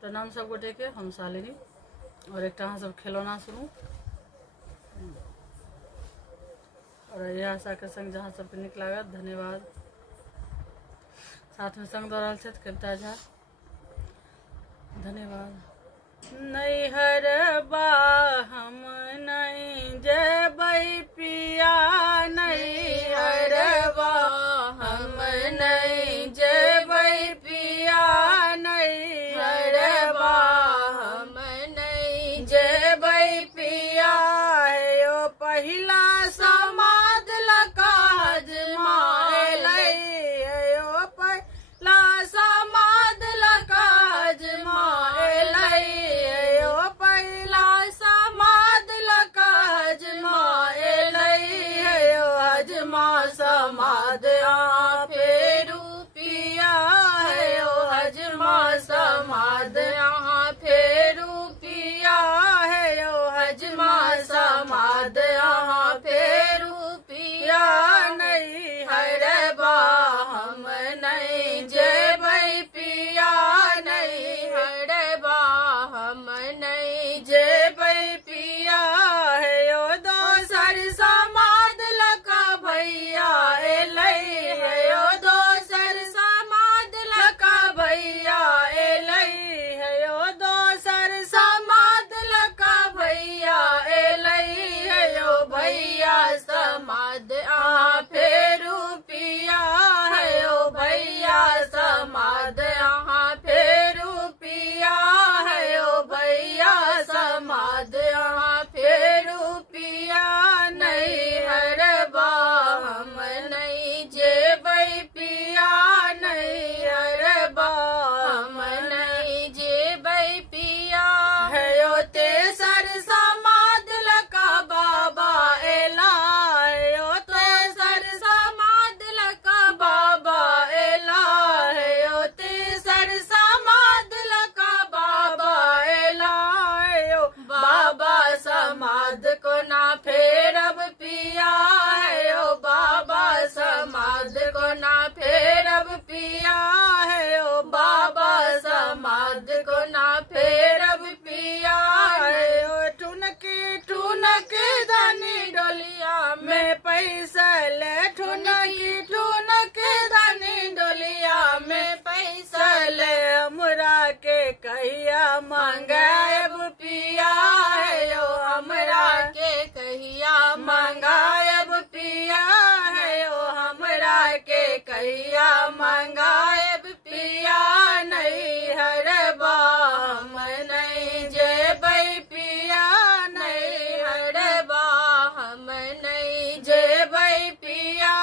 प्रणाम सब गोटे के। हम शालिनी और एक अहाँ सब खिलौना सुनू और यह आशा के संग जहाँ सबके निक लागत। धन्यवाद। साथ में संग दऽ रहल छथि कविता झा। धन्यवाद। नैहर बा हम नहीं जेबै पिया, नैहर बा हम नहीं जेबै पिया, नैहर बा हम नहीं जेबै पिया। यो पहिला समाद लकाज माएलै, यो पहिला समाद लकाज माएलै, यो पहिला समाद लकाज माएलै, यो हजमा समाद आ फेरू पिया, यो हजमा समाद आ फेरू पिया, यो हजमा समाद आ फेरू पिया। नैहर बा हम नहीं जेबै पिया, नैहर बा हम नहीं जेबै पिया। यो दोसर समाद लका भैया एलै, यो दोसर समाद लका भैया एलै, यो दोसर समाद लका भैया एलै, यो भैया समाद आ फेरू पिया, यो भैया समाद आ फेरू पिया, यो भैया समाद आ फेरू पिया। नैहर बा हम नहीं जेबै पिया, नैहर बा हम नहीं जेबै पिया। यो तेसर समाद लका बाबा एला, यो तेसर समाद लका बाबा एला, यो तेसर समाद लका बाबा एला, यो बाबा समाद को ना फेरब पिया, यो बाबा समाद को ना फेरब पिया, यो बाबा समाद को ना फेरब पिया। यो ठुनकी ठुनक धनी डोलिया में पैसा ले, ठुनकी ठुनक धनी डोलिया में पैसा ले, हमरा के कहिया मंगाएब पिया, यो हमरा के कहिया मंगाएब पिया, यो हमरा के कहिया मंगाएब पिया। नैहर बा हम नहीं जेबै पिया, नैहर बा हम नहीं जेबै पिया।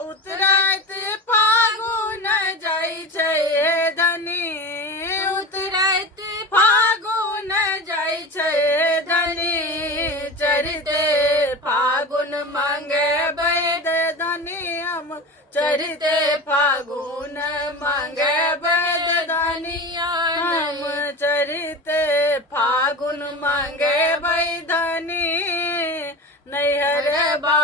उतरैत फागुन जाइ छै हे धनी, उतरैत फागुन जाइ छै हे धनी, चढ़ते फागुन मंगेबै दे धनी हम, चढ़ते फागुन मंगेबै दे धनिया हम, चढ़ते फागुन मंगेबै धनी। नैहर बा